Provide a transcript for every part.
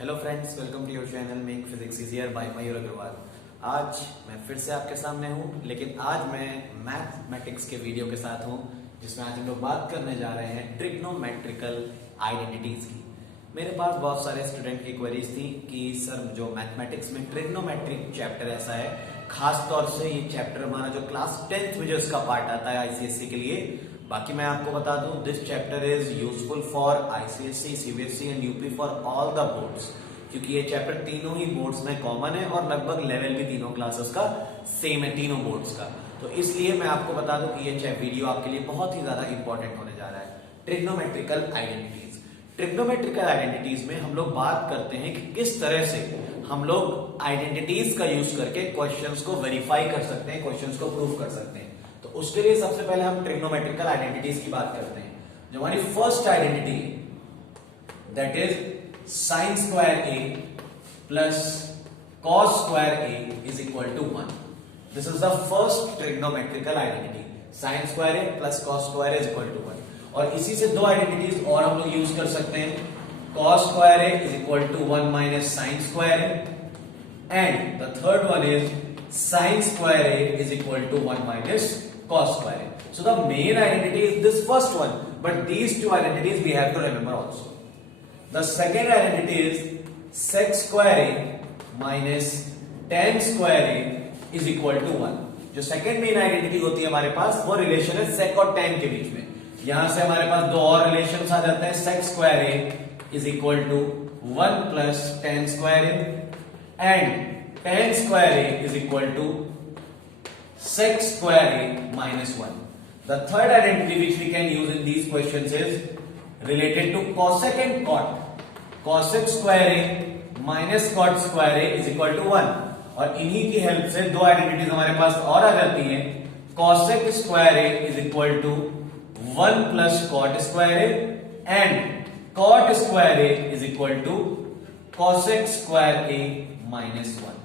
Hello friends, welcome to your channel make physics easier by Mayur Agrawal. आज मैं फिर से आपके सामने हूँ, लेकिन आज मैं मैथमेटिक्स के वीडियो के साथ हूँ जिसमें आज हम लोग बात करने जा रहे हैं ट्रिग्नोमेट्रिकल आइडेंटिटीज की। मेरे पास बहुत सारे स्टूडेंट की क्वेरीज थी कि सर जो मैथमेटिक्स में ट्रिग्नोमेट्रिक चैप्टर ऐसा है, खास तौर से ये चैप्टर हमारा जो क्लास 10th में जो इसका पार्ट आता है आईसीएससी के लिए। बाकी मैं आपको बता दूं, this chapter is useful for ICSC, CBSE and UP for all the boards, क्योंकि ये चैप्टर तीनों ही बोर्ड्स में कॉमन है और लगभग लेवल भी तीनों क्लासेस का सेम है, तीनों बोर्ड्स का। तो इसलिए मैं आपको बता दूं कि ये वीडियो आपके लिए बहुत ही ज्यादा इंपॉर्टेंट होने जा रहा है। ट्रिग्नोमेट्रिकल आइडेंटिटीज, ट्रिग्नोमेट्रिकल आइडेंटिटीज में हम लोग बात करते हैं कि किस तरह से हम लोग आइडेंटिटीज का यूज करके क्वेश्चंस को वेरीफाई कर सकते हैं, क्वेश्चंस को प्रूव कर सकते हैं। तो उसके लिए सबसे पहले हम ट्रिग्नोमेट्रिकल आइडेंटिटीज की बात करते हैं। जो हमारी first identity that is sine square A plus cos square A is equal to 1। This is the first trigonometrical identity, sine square A plus cos square A is equal to 1। और इसी से दो आइडेंटिटीज और हम लोग use कर सकते हैं, cos square a is equal to 1 minus sin square a, and the third one is sin square a is equal to 1 minus cos square a. So the main identity is this first one, but these two identities we have to remember also. The second identity is sec square a minus tan square a is equal to 1. जो second main identity होती है हमारे पास, वो relation है sec और tan के बीच में। यहां से हमारे पास दो और रिलेशंस आ जाते हैं, sec square a is equal to 1 plus tan square a and tan square a is equal to sec square a minus 1. The third identity which we can use in these questions is related to cosec and cot. Cosec square a minus cot square a is equal to 1. और इन्हीं की help से दो identities हमारे पास और आ जाती हैं, cosec square a is equal to 1 plus cot square a and cot square a is equal to cosec square a minus 1.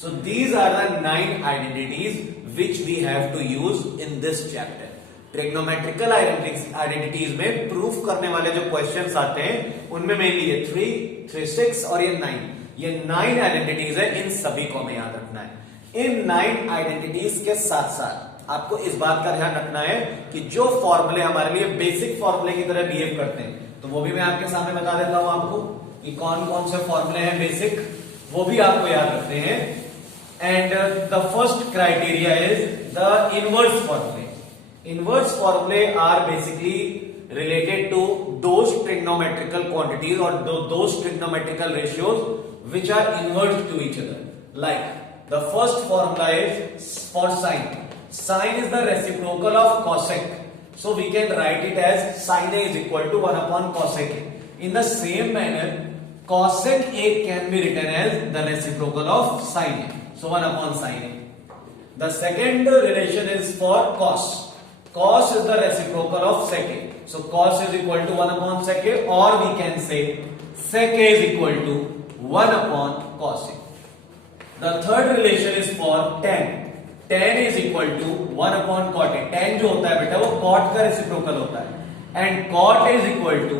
So these are the 9 identities which we have to use in this chapter. Trigonometrical identities में proof करने वाले जो questions आते हैं उनमें mainly ये 3, 3, 6 और ये 9, ये 9 आइडेंटिटीज है। इन सभी को हमें याद रखना है। इन 9 आइडेंटिटीज के साथ साथ आपको इस बात का ध्यान रखना है कि जो फॉर्मूले हमारे लिए बेसिक फॉर्मूले की तरह बिहेव करते हैं, तो वो भी मैं आपके सामने बता देता हूं आपको कि कौन कौन से फॉर्मूले हैं बेसिक, वो भी आपको याद रखते हैं। And the first criteria is the inverse formulae. Inverse formulae are basically related to those trigonometrical quantities और those trigonometrical ratios which are inverse to each other. Like the first formula is for sine, sine is the reciprocal of cosec. So we can write it as sin a is equal to 1 upon cosec a. In the same manner, cosec a can be written as the reciprocal of sin a. So 1 upon sin a. The second relation is for cos. Cos is the reciprocal of sec a. So cos is equal to 1 upon sec a, or we can say sec a is equal to 1 upon cos a. The third relation is for tan. tan is equal to 1 upon cot a. tan जो होता है बेटा वो cot का reciprocal होता है, and cot is equal to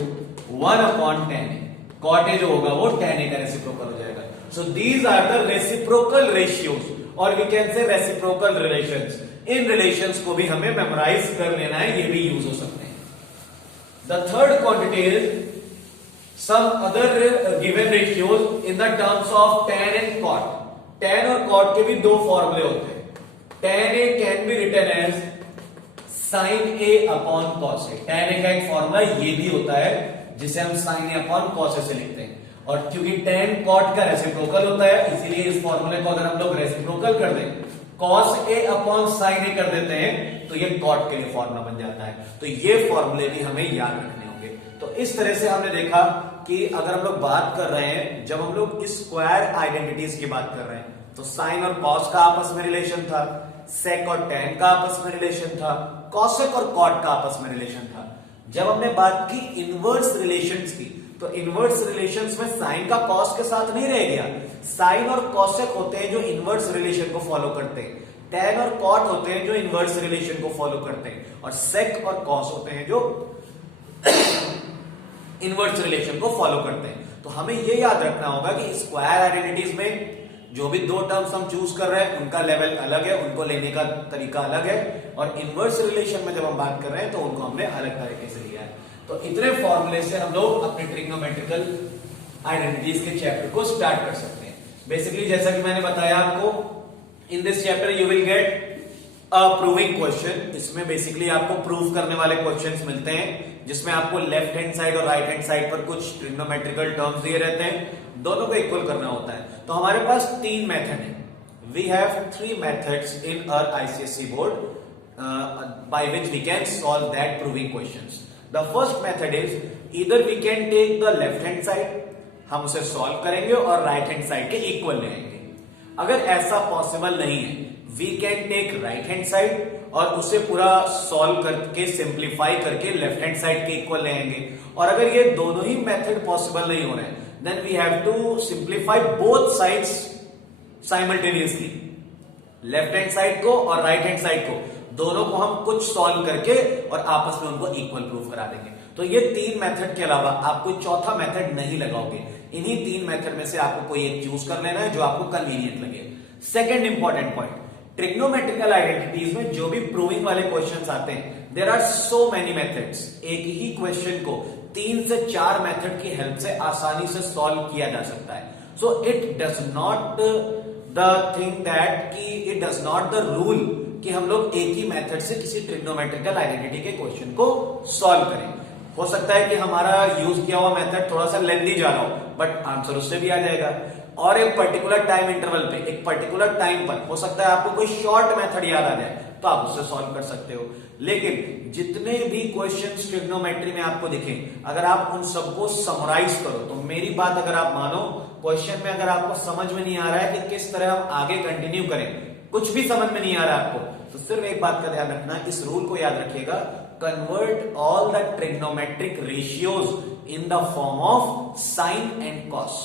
1 upon tan a. cot a जो होगा वो tan a का रेसिप्रोकल हो जाएगा. So these are the reciprocal ratios or we can say reciprocal relations. In relations को भी हमें मेमोराइज कर लेना है, ये भी यूज हो सकते हैं. The third quantity is some other given ratios in the terms of tan and cot. tan और cot के भी दो फॉर्मूले होते हैं. tan a can be written as sin a upon cos a. tan a का एक फॉर्मूला ये भी होता है जिसे हम sin a upon cos a से लिखते हैं, और क्योंकि tan cot का रेसिप्रोकल होता है इसीलिए इस फॉर्मूले को अगर हम लोग रेसिप्रोकल कर दें, cos a upon sin a कर देते हैं, तो ये cot के लिए फॉर्मूला बन जाता है. तो ये फॉर्मूले भी हमें याद रखने होंगे. तो इस तरह से हमने देखा कि अगर हम लोग बात कर रहे हैं, जब हम लोग स्क्वायर आइडेंटिटीज की बात कर रहे हैं, तो साइन और कॉस का आपस में रिलेशन था, सेक और टैन का आपस में रिलेशन था, कॉसेक और कॉट का आपस में रिलेशन था. जब हमने बात की इनवर्स रिलेशंस की, तो इनवर्स रिलेशंस में साइन का कॉस के साथ नहीं रह गया. साइन और कॉसेक होते हैं जो इनवर्स रिलेशन को फॉलो करते हैं, टैन और कॉट होते हैं जो इनवर्स रिलेशन को फॉलो करते हैं, और सेक और कॉस होते हैं जो इनवर्स रिलेशन को फॉलो करते हैं। तो हमें ये याद रखना होगा कि स्क्वायर आइडेंटिटीज में जो भी दो टर्म्स हम चूज कर रहे हैं उनका लेवल अलग है, उनको लेने का तरीका अलग है, और इनवर्स रिलेशन में जब हम बात कर रहे हैं तो उनको हमने अलग तरीके से लिया है। तो इतने फॉर्मूले से हम लोग अपने ट्रिग्नोमेट्रिकल आइडेंटिटीज के चैप्टर को स्टार्ट कर सकते हैं। बेसिकली जैसा कि मैंने बताया आपको, in this chapter you will get proving question. इसमें बेसिकली आपको प्रूव करने वाले क्वेश्चंस मिलते हैं, जिसमें आपको लेफ्ट हैंड साइड और राइट हैंड साइड पर कुछ ट्रिग्नोमेट्रिकल टर्म्स दिए रहते हैं, दोनों को इक्वल करना होता है। तो हमारे पास तीन मेथड है। We have three methods in our ICSE board by which we can solve that proving questions. The first method is either we can take the left hand side, हम उसे सॉल्व करेंगे और राइट हैंड साइड के equal ले आएंगे। अगर ऐसा possible नहीं है, we can take right hand side और उसे पूरा सॉल्व करके सिंप्लीफाई करके लेफ्ट हैंड साइड के इक्वल ले आएंगे। और अगर ये दोनों ही मेथड पॉसिबल नहीं हो रहे हैं, then we have to simplify both sides simultaneously, left hand side को और राइट हैंड साइड को, दोनों को हम कुछ सॉल्व करके और आपस में उनको इक्वल प्रूफ करा देंगे। तो ये तीन मेथड के अलावा आप कोई चौथा मेथड नहीं लगाओगे। इन्हीं तीन मेथड में से आपको कोई एक चूज कर लेना है जो आपको कन्वीनियंट लगे। Second important point, trigonometrical identities में जो भी प्रूविंग वाले क्वेश्चंस आते हैं, there are so many methods. एक ही क्वेश्चन को 3 से 4 मेथड की हेल्प से आसानी से सॉल्व किया जा सकता है। So it does not the thing that कि it does not the rule कि हम लोग एक ही मेथड से किसी ट्रिग्नोमेट्रिकल आइडेंटिटी के क्वेश्चन को सॉल्व करें। हो सकता है कि हमारा यूज किया हुआ मेथड थोड़ा सा लेंथी जा रहा हो, बट आंसर उससे भी आ जाएगा। और एक पर्टिकुलर टाइम इंटरवल पे, एक पर्टिकुलर टाइम पर हो सकता है आपको कोई शॉर्ट मेथड याद आ जाए, तो आप उससे सॉल्व कर सकते हो। लेकिन जितने भी क्वेश्चंस ट्रिग्नोमेट्री में आपको दिखें, अगर आप उन सबको समराइज करो, तो मेरी बात अगर आप मानो, क्वेश्चन में अगर आपको समझ में नहीं आ रहा है कि किस तरह हम आगे कंटिन्यू करें, कुछ भी समझ में नहीं आ रहा है आपको, तो सिर्फ एक बात का ध्यान रखना, इस रूल को याद रखिएगा, convert all the trigonometric ratios in the form of sine and cos.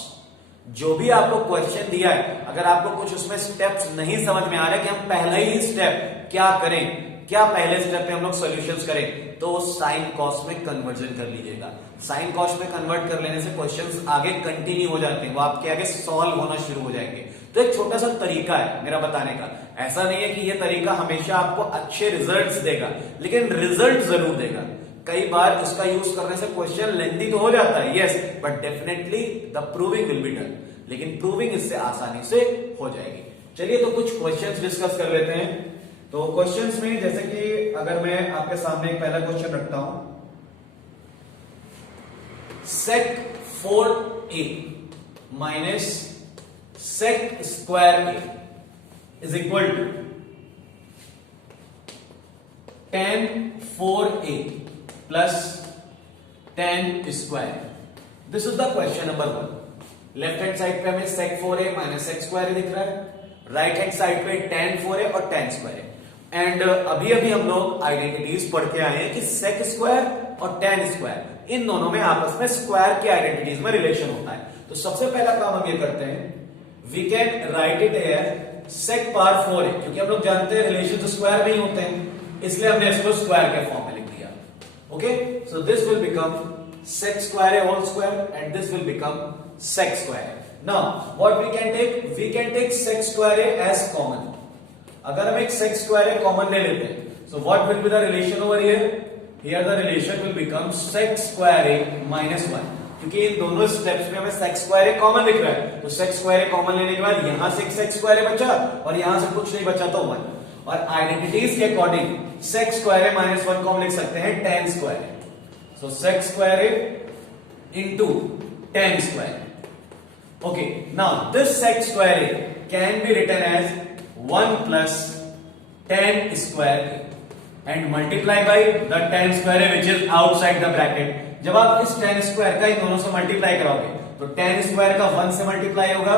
जो भी आपको क्वेश्चन दिया है, अगर आपको कुछ उसमें स्टेप्स नहीं समझ में आ रहे कि हम पहला ही स्टेप क्या करें, क्या पहले स्टेप पे हम लोग सॉल्यूशंस करें, तो साइन कॉस में कन्वर्जन कर लीजिएगा। साइन कॉस में कन्वर्ट कर लेने से क्वेश्चंस आगे कंटिन्यू हो जाते हैं, वो आपके आगे सॉल्व होना शुरू हो जाएंगे। तो एक छोटा सा तरीका है मेरा बताने का, ऐसा नहीं है कि ये तरीका हमेशा आपको अच्छे रिजल्ट्स देगा, लेकिन रिजल्ट जरूर देगा। कई बार इसका यूज करने से क्वेश्चन लेंथी तो हो जाता है, yes, but definitely the proving will be done, लेकिन प्रूविंग इससे आसानी से हो जाएगी। चलिए तो कुछ क्वेश्चंस डिस्कस कर लेते हैं। तो क्वेश्चंस में जैसे कि अगर मैं आपके सामने एक पहला क्वेश्चन रखता हूं, sec 4a minus sec square a is equal to tan 4a plus tan square. This is the question number 1। Left hand side पे हमें sec 4a minus sec square दिख रहा है, राइट हैंड साइड पे tan 4a और tan square. And अभी अभी हम लोग आइडेंटिटीज पढ़ के आए हैं कि sec स्क्वायर और tan स्क्वायर, इन दोनों में आपस में स्क्वायर की आइडेंटिटीज में रिलेशन होता है। तो सबसे पहला काम हम ये करते हैं, we can write it here sec power 4a, क्योंकि हम लोग जानते हैं रिलेशन तो स्क्वायर में ही होते हैं, इसलिए हमने इसको स्क्वायर के फॉर्म में लिख दिया। Okay, so this will become sec square a whole square and this will become sec square. Now what we can take, we can take sec square a as common. अगर हम एक sec square a common ले लेते हैं, so what will be the relation over here, here the relation will become sec square a minus 1, क्योंकि इन दोनों steps में हमें sec स्क्वायर a कॉमन दिख रहा है, तो sec स्क्वायर a कॉमन लेने के बाद यहां से एक sec स्क्वायर a बचा और यहां से कुछ नहीं बचा तो 1, और आइडेंटिटीज के according sec square a minus 1 को हम लिख सकते हैं tan square a। So sec square a into tan square. Okay, now this sec square a can be written as 1 plus tan square a and multiply by the tan square a which is outside the bracket. जब आप इस tan square का इन दोनों से multiply कराओगे तो tan square का 1 से मल्टीप्लाई होगा,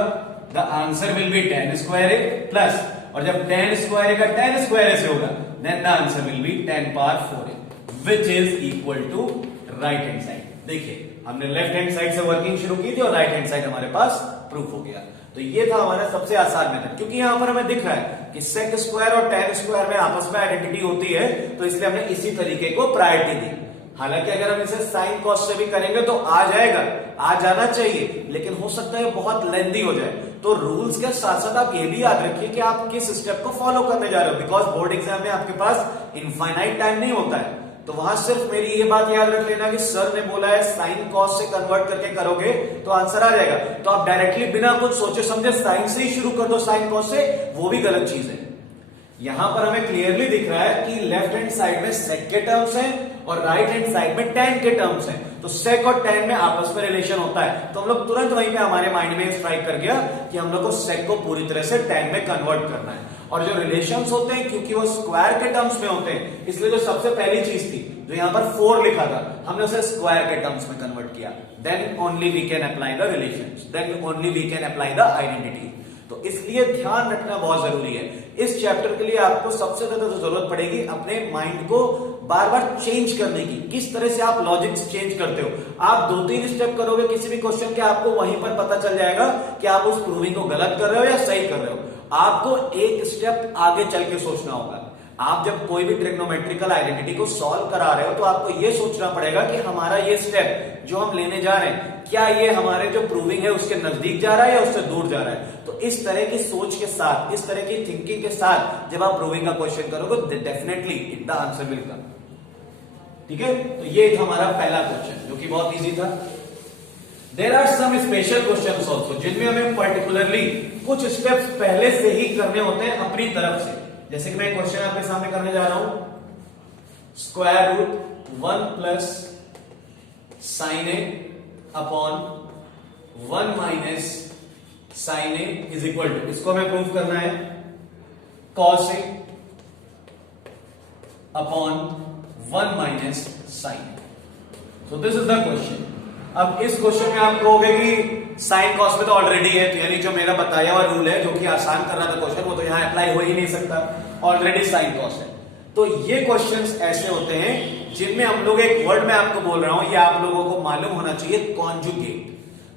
the answer will be tan square a plus, और जब tan स्क्वायर का tan स्क्वायर से होगा then the answer will be tan power 4a which is equal to right hand side. देखिए हमने लेफ्ट हैंड साइड से working शुरू की थी और राइट हैंड साइड हमारे पास प्रूफ हो गया। तो ये था हमारा सबसे आसान मेथड, क्योंकि यहां पर हमें दिख रहा है कि sec स्क्वायर और tan स्क्वायर में आपस में आइडेंटिटी होती है, तो इसलिए हमने इसी तरीके को प्रायोरिटी दी। हालांकि अगर हम इसे साइन कॉस से भी करेंगे तो आ जाएगा, आ जाना चाहिए, लेकिन हो सकता है बहुत लेंथी हो जाए। तो रूल्स के साथ साथ आप ये भी याद रखिए कि आप किस स्टेप को फॉलो करने जा रहे हो, बिकॉज बोर्ड एग्जाम में आपके पास इनफाइनाइट टाइम नहीं होता है। तो वहां सिर्फ मेरी ये बात याद रख लेना कि सर ने बोला है साइन कॉस से कन्वर्ट करके करोगे तो आंसर आ जाएगा। तो आप डायरेक्टली बिना कुछ सोचे समझे साइन से ही शुरू कर दो साइन कॉस से, वो भी गलत चीज है। यहां पर हमें क्लियरली दिख रहा है कि लेफ्ट हैंड साइड में सेक के टर्म्स हैं और राइट हैंड साइड में tan के टर्म्स हैं। तो सेक और tan में आपस में रिलेशन होता है, तो हम लोग तुरंत वहीं पे हमारे माइंड में स्ट्राइक कर गया कि हम लोग को सेक को पूरी तरह से tan में कन्वर्ट करना है। और जो रिलेशंस होते हैं क्योंकि वो स्क्वायर के टर्म्स में होते हैं, इसलिए जो सबसे पहली चीज थी जो यहां पर 4 लिखा था, हमने उसे स्क्वायर के टर्म्स में कन्वर्ट किया। Then only we can apply the relations, then only we can apply the identity. तो इसलिए ध्यान रखना बहुत जरूरी है। इस चैप्टर के लिए आपको सबसे ज्यादा तो जरूरत पड़ेगी अपने माइंड को बार बार चेंज करने की, किस तरह से आप लॉजिक्स चेंज करते हो। आप 2-3 स्टेप करोगे किसी भी क्वेश्चन के, आपको वहीं पर पता चल जाएगा कि आप उस प्रूविंग को गलत कर रहे हो या सही कर रहे हो। आपको एक स्टेप आगे चल के सोचना होगा। आप जब कोई भी ट्रिग्नोमेट्रिकल आइडेंटिटी को सॉल्व करा रहे हो तो आपको यह सोचना पड़ेगा कि हमारा ये स्टेप जो हम लेने जा रहे हैं, क्या ये हमारे जो प्रूविंग है उसके नजदीक जा रहा है या उससे दूर जा रहा है। तो इस तरह की सोच के साथ, इस तरह की थिंकिंग के साथ जब आप प्रूविंग का क्वेश्चन करोगे, definitely the answer will come. ठीक है, तो ये था हमारा पहला क्वेश्चन जो कि बहुत इजी था। There are some special questions also, जिनमें हमें पर्टिकुलरली कुछ स्टेप्स पहले से ही करने होते हैं अपनी तरफ से। जैसे कि मैं क्वेश्चन आपके सामने करने जा रहा हूं, square root 1 plus sine A upon 1 minus sine A is equal to, इसको हमें प्रूव करना है cos A upon 1 minus sine A. So this is the question. अब इस क्वेश्चन में आप कहोगे कि साइन कॉस में तो ऑलरेडी है, तो यानी जो मेरा बताया हुआ रूल है जो कि आसान कर रहा था क्वेश्चन, वो तो यहां अप्लाई हो ही नहीं सकता, ऑलरेडी साइन कॉस है। तो ये क्वेश्चंस ऐसे होते हैं जिनमें हम लोग, एक वर्ड में आपको बोल रहा हूं, ये आप लोगों को मालूम होना चाहिए, कॉन्जुगेट।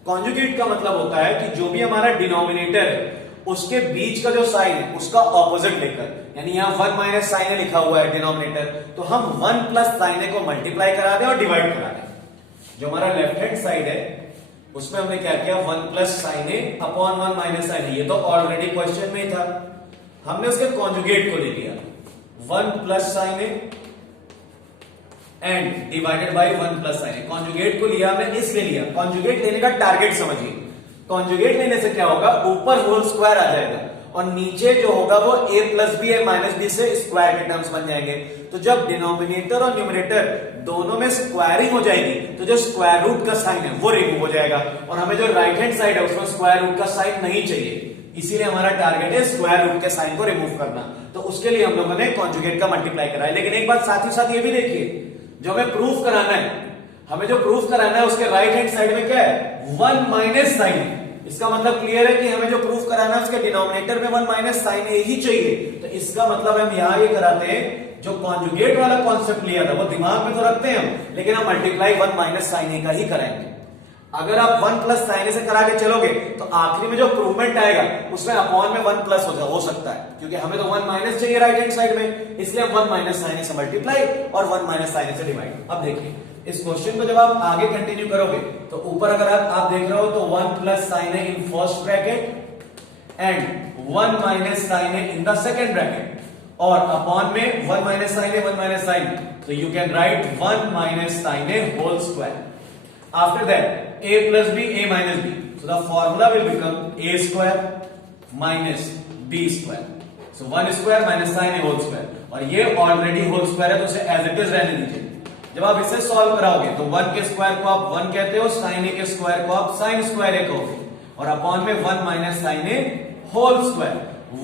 कॉन्जुगेट का मतलब होता है कि जो भी हमारा डिनोमिनेटर है उसके बीच का जो साइन है उसका ऑपोजिट लेकर, यानी यहां 1 माइनस साइन ए लिखा हुआ है डिनोमिनेटर, तो हम 1 प्लस साइन ए को मल्टीप्लाई करा दें और डिवाइड करा दें। जो हमारा लेफ्ट हैंड साइड है उसमें हमने क्या किया, 1 plus sine A upon 1 minus sine ए, ये तो ऑलरेडी क्वेश्चन में ही था। हमने उसके कॉन्जुगेट को ले लिया 1 plus sine A and divided by 1 plus sine A. Conjugate को लिया हमने, इसलिए लिया, कॉन्जुगेट लेने का टारगेट समझिए। कॉन्जुगेट लेने से क्या होगा, ऊपर होल स्क्वायर आ जाएगा और नीचे जो होगा वो a प्लस बी है माइनस बी से स्क्वायर के टर्म्स बन जाएंगे। तो जब डिनोमिनेटर और न्यूमरेटर दोनों में स्क्वायरिंग हो जाएगी तो जो स्क्वायर रूट का साइन है वो रिमूव हो जाएगा, और हमें जो राइट हैंड साइड है उसमें स्क्वायर रूट का साइन नहीं चाहिए, इसीलिए हमारा टारगेट है स्क्वायर रूट के साइन को रिमूव करना। तो उसके लिए हम लोगों ने कॉन्जुगेट का मल्टीप्लाई करा है। लेकिन एक बात साथ ही साथ ये भी देखिए, जो हमें प्रूफ कराना है, हमें जो प्रूफ कराना है उसके राइट हैंड साइड में क्या है, 1 माइनस साइन। इसका मतलब क्लियर है कि हमें जो प्रूफ कराना है उसके डिनोमिनेटर में 1 माइनस साइन ए ही चाहिए। तो इसका मतलब हम यहां ये कराते हैं, जो कॉन्जुगेट वाला कॉन्सेप्ट लिया था वो दिमाग में तो रखते हैं हम, लेकिन हम मल्टीप्लाई 1 माइनस साइन ए का ही कराएंगे। अगर आप 1 प्लस साइन ए से करा के चलोगे तो आखिरी में जो प्रूवमेंट आएगा उसमें अपॉन में 1 प्लस हो सकता है, क्योंकि हमें तो 1 माइनस चाहिए राइट हैंड साइड में, इसलिए हम 1 माइनस साइन ए से मल्टीप्लाई और 1 माइनस साइन ए से डिवाइड। अब देखिए इस क्वेश्चन को जब आप आगे कंटिन्यू करोगे तो ऊपर अगर आप देख रहे हो तो 1 plus sine A in first bracket and 1 minus sine A in the second bracket, और अपॉन में 1 minus sine A 1 minus sine, तो you can write 1 minus sine A whole square. After that a plus b, a minus b, so the formula will become a square minus b square, so 1 square minus sin a whole square, और ये already whole square है तो उसे as it is रहने दीजिए। जब आप इसे सॉल्व कराओगे तो 1 के स्क्वायर को आप 1 कहते हो, sin a के स्क्वायर को आप sin स्क्वायर a कहोगे, और अपॉन में 1 minus sin a whole square.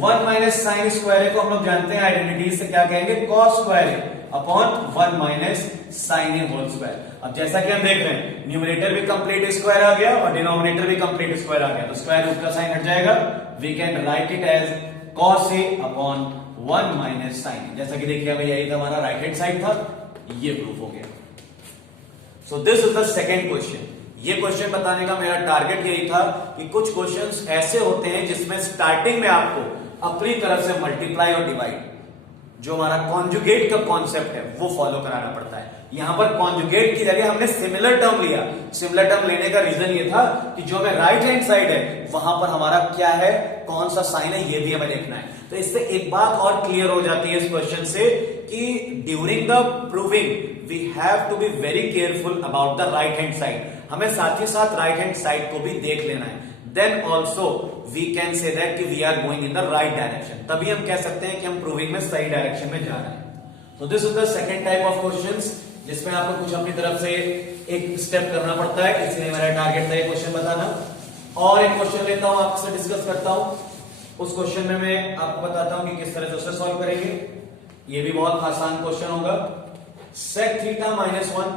1 minus sin square a को हम लोग जानते हैं आइडेंटिटी से क्या कहेंगे, cos square a upon 1 minus sin a whole square. अब जैसा कि हम देख रहे हैं न्यूमरेटर भी कंप्लीट स्क्वायर आ गया और डिनोमिनेटर भी कंप्लीट स्क्वायर आ गया, तो स्क्वायर रूट का साइन हट जाएगा। We can write it as cos a upon 1 minus sin a। जैसा कि देखिए हमें यही था, हमारा राइट हैंड साइड था, ये प्रूफ हो गया। सो this is the second question. ये क्वेश्चन बताने का मेरा टारगेट यही था कि कुछ क्वेश्चंस ऐसे होते हैं जिसमें स्टार्टिंग में आपको अपनी तरफ से मल्टीप्लाई और डिवाइड, जो हमारा कॉन्जुगेट का कॉन्सेप्ट है वो फॉलो कराना पड़ता है। यहां पर कॉन्जुगेट की जगह हमने सिमिलर टर्म लिया। सिमिलर टर्म लेने का रीजन ये था कि जो हमें राइट हैंड साइड है वहां पर हमारा क्या है, कौन सा साइन है, ये भी हमें देखना है। तो इससे एक बात और क्लियर हो जाती है इस क्वेश्चन से कि during the proving we have to be very careful about the right hand side. हमें साथ ही साथ राइट हैंड साइड को भी देख लेना है। Then also we can say that कि we are going in the right direction, तभी हम कह सकते हैं कि हम प्रूविंग में सही डायरेक्शन में जा रहे हैं। तो this is the second type of questions जिसमें आपको कुछ अपनी तरफ से एक स्टेप करना पड़ता है, इसलिए मेरा टारगेट था ये क्वेश्चन बताना। और एक क्वेश्चन लेता हूं, आपसे डिस्कस करता हूं। उस क्वेश्चन में मैं आपको बताता हूं कि किस तरह से उसे सॉल्व करेंगे। ये भी बहुत आसान क्वेश्चन होगा। sec theta minus 1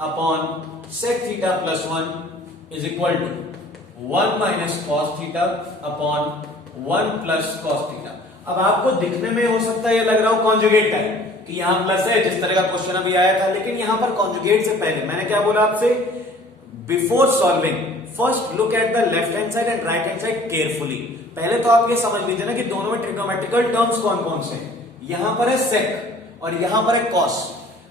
upon sec theta plus 1 is equal to 1 minus cos theta upon 1 plus cos theta. अब आपको दिखने में हो सकता है ये लग रहा हो कॉन्जुगेट टाइप कि यहां प्लस है, जिस तरह का क्वेश्चन अभी आया था, लेकिन यहां पर कॉन्जुगेट से पहले मैंने क्या बोला आपसे, before solving first look at the left hand side and right hand side carefully. पहले तो आप ये समझ लीजिए ना कि दोनों में ट्रिग्नोमेट्रिकल टर्म्स कौन कौन से हैं। यहां पर है सेक और यहां पर है कॉस।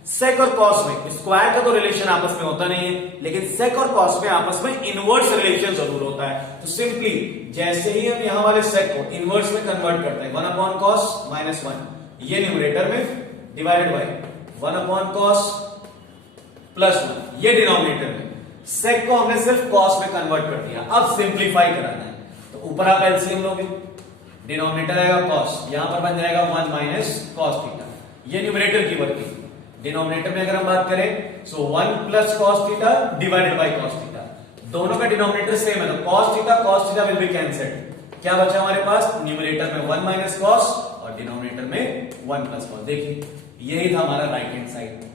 सेक और कॉस में स्क्वायर का तो रिलेशन आपस में होता नहीं है, लेकिन सेक और कॉस में आपस में इनवर्स रिलेशन जरूर होता है। तो सिंपली जैसे ही हम यहां वाले सेक को इनवर्स में कन्वर्ट करते हैं, 1 अपॉन कॉस माइनस 1, ये न्यूमरेटर में divided by 1 upon cos plus 1, ये डिनोमिनेटर में। सेक को हमने सिर्फ कॉस में कन्वर्ट कर दिया। अब सिंप्लीफाई कराना है तो ऊपर आप एलसीएम लोगे, डिनोमिनेटर आएगा कॉस, यहां पर बन जाएगा 1 माइनस कॉस थीटा, ये न्यूमरेटर की वर्किंग। डिनोमिनेटर में अगर हम बात करें सो 1 plus cos theta divided by cos theta, दोनों का डिनोमिनेटर सेम है तो cos theta will be cancelled. क्या बचा हमारे पास, न्यूमरेटर में 1 माइनस कॉस और डिनोमिनेटर में 1 प्लस कॉस। देखिए यही था हमारा right hand side.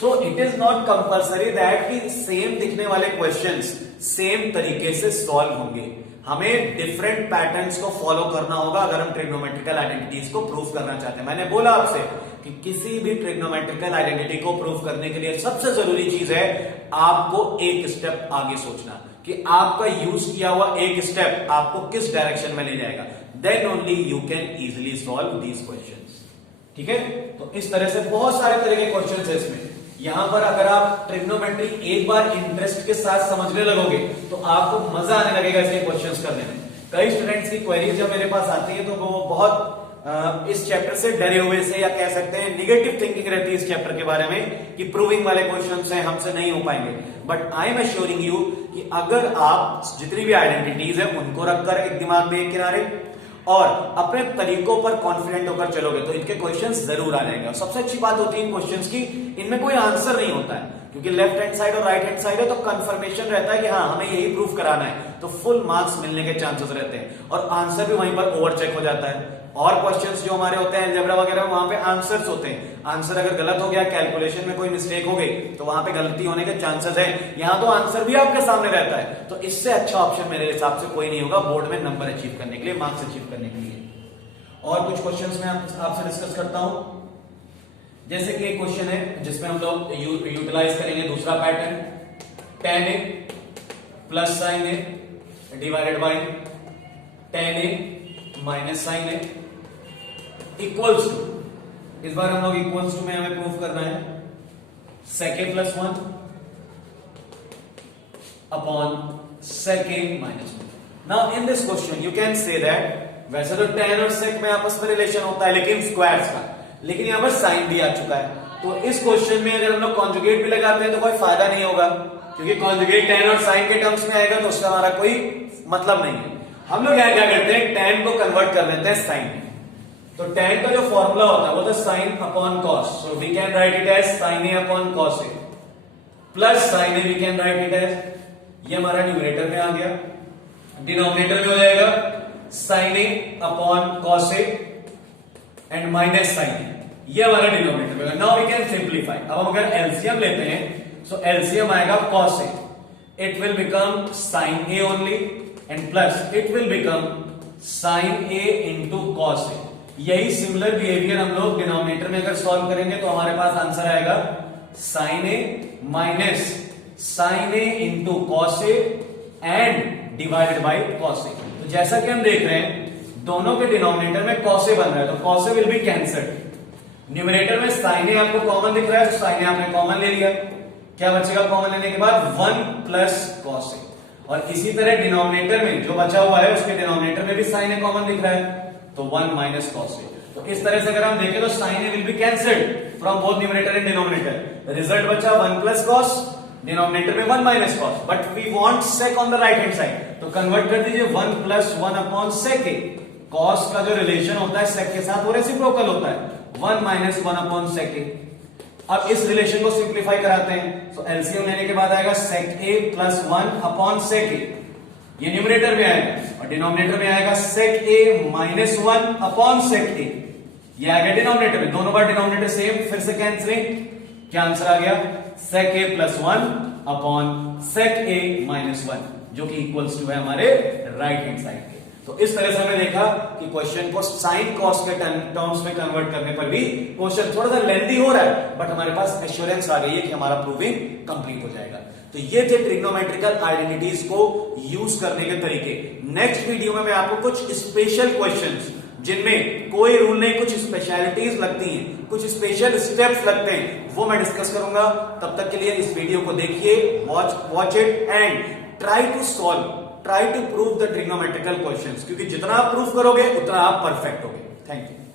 So it is not compulsory that कि सेम दिखने वाले क्वेश्चंस सेम तरीके से सॉल्व होंगे। हमें डिफरेंट पैटर्न्स को फॉलो करना होगा अगर हम ट्रिग्नोमेट्रिकल आइडेंटिटीज को प्रूव करना चाहते हैं। मैंने बोला आपसे कि किसी भी ट्रिग्नोमेट्रिकल आइडेंटिटी को प्रूव करने के लिए सबसे जरूरी चीज है आपको एक स्टेप आगे सोचना कि आपका यूज किया हुआ एक स्टेप आपको किस डायरेक्शन में ले जाएगा। Then only you can easily solve these questions. ठीक है, तो इस तरह से बहुत सारे तरह के क्वेश्चंस है इसमें। यहां पर अगर आप ट्रिग्नोमेट्री एक बार इंटरेस्ट के साथ समझने लगोगे तो आपको मजा आने लगेगा इसके क्वेश्चंस करने में। कई स्टूडेंट्स की क्वेरीज जब मेरे पास आती है तो वो बहुत इस चैप्टर से डरे हुए से या कह सकते हैं निगेटिव थिंकिंग रहती है इस चैप्टर के बारे में कि प्रूविंग वाले क्वेश्चंस हैं हमसे नहीं हो पाएंगे। But I am assuring you कि अगर आप जितनी भी आइडेंटिटीज है उनको रखकर एक दिमाग में एक किनारे और अपने तरीकों पर कॉन्फिडेंट होकर चलोगे तो इनके क्वेश्चंस जरूर आ जाएंगे। और सबसे अच्छी बात होती है इन क्वेश्चंस की, इनमें कोई आंसर नहीं होता है क्योंकि लेफ्ट हैंड साइड और राइट हैंड साइड है तो कंफर्मेशन रहता है कि हाँ हमें यही प्रूफ कराना है, तो फुल मार्क्स मिलने के चांसेस रहते हैं और आंसर भी वहीं पर ओवर चेक हो जाता है। और क्वेश्चंस जो हमारे होते हैं अलजेब्रा वगैरह वहां पे आंसर्स होते हैं, आंसर अगर गलत हो गया, कैलकुलेशन में कोई मिस्टेक हो गई तो वहां पे गलती होने के चांसेस हैं। यहां तो आंसर भी आपके सामने रहता है, तो इससे अच्छा ऑप्शन मेरे हिसाब से कोई नहीं होगा बोर्ड में नंबर अचीव करने के लिए, मार्क्स अचीव करने के लिए। और कुछ क्वेश्चंस मैं आपसे डिस्कस करता हूं, जैसे कि एक क्वेश्चन है जिसमें हम लोग यूटिलाइज करेंगे दूसरा pattern, tan a plus sin a divided by tan a minus sin a equals to, इस बार हम लोग इक्वल्स टू में हमें प्रूफ करना है sec a plus 1 upon sec a minus 1। Now in this question you can say that वैसे तो tan और sec में आपस में रिलेशन होता है लेकिन स्क्वायर्स का, लेकिन यहां पर sin भी आ चुका है। तो इस क्वेश्चन में अगर हम लोग कॉन्जुगेट भी लगाते हैं तो कोई फायदा नहीं होगा क्योंकि कॉन्जुगेट tan और sin के टर्म्स में आएगा तो उसका हमारा कोई मतलब नहीं है। हम लोग यहां क्या करते हैं, tan को कन्वर्ट कर देते हैं sin में। तो tan का जो फॉर्मूला होता है वो था sin upon cos, so we can write it as sin a upon cos a plus sin a we can write it as, ये हमारा न्यूमरेटर में आ गया, डिनोमिनेटर में हो जाएगा sin a upon cos a and minus sin a, ये हमारा denominator में। Now we can simplify. अब हम अगर एलसीएम लेते हैं सो एलसीएम आएगा cos a, it will become sin a only and plus it will become sin a into cos a। यही सिमिलर बिहेवियर हम लोग डिनोमिनेटर में अगर सॉल्व करेंगे तो हमारे पास आंसर आएगा sin a minus sin a into cos a and divided by cos a। तो जैसा कि हम देख रहे हैं दोनों के डिनोमिनेटर में cos a बन रहा है तो cos a will be cancelled, numerator में साइन ए आपको कॉमन दिख रहा है, तो साइन ए आपने कॉमन ले लिया, क्या बचेगा कॉमन लेने के बाद 1 प्लस कॉस ए। और इसी तरह डिनोमिनेटर में जो बचा हुआ है उसके डिनोमिनेटर में भी साइन ए कॉमन दिख रहा है, तो 1 माइनस कॉस ए। तो इस तरह से अगर हम देखें तो sine a will be cancelled from both numerator and denominator. Result बचा 1 प्लस कॉस, डिनोमिनेटर में 1 minus cos, but we want sec on the right hand side, तो कन्वर्ट कर दीजिए 1 plus 1 upon sec a. Cos का जो relation होता है सेक के साथ वो रेसिप्रोकल होता है, 1 माइनस 1 अपॉन सेक ए। अब इस रिलेशन को सिंप्लीफाई कराते हैं, तो एलसीएम लेने के बाद आएगा सेक ए प्लस 1 अपॉन सेक ए, ये न्यूमरेटर में आएगा, और डिनोमिनेटर में आएगा सेक ए माइनस 1 अपॉन सेक ए, ये आ गया डिनोमिनेटर में, दोनों बार डिनोमिनेटर सेम, फिर से कैंसिलिंग, क्या आंसर आ गया सेक ए प्लस 1 अपॉन सेक ए माइनस 1, जो कि इक्वल्स टू है हमारे राइट हैंड साइड के। तो इस तरह से हमने देखा कि क्वेश्चन को साइन कॉस के टर्म्स में कन्वर्ट करने पर भी क्वेश्चन थोड़ा सा लेंथी हो रहा है, बट हमारे पास एश्योरेंस आ गई है कि हमारा प्रूविंग कंप्लीट हो जाएगा। तो ये थे ट्रिग्नोमेट्रिकल आइडेंटिटीज को यूज करने के तरीके। नेक्स्ट वीडियो में मैं आपको कुछ स्पेशल क्वेश्चंस जिनमें कोई रूल नहीं, कुछ स्पेशलिटीज लगती हैं, कुछ स्पेशल स्टेप्स लगते हैं, वो मैं डिस्कस करूंगा। तब तक के लिए इस वीडियो को देखिए, watch it and try to solve, try to prove the trigonometrical questions, क्योंकि जितना आप प्रूव करोगे उतना आप परफेक्ट होगे। Thank you.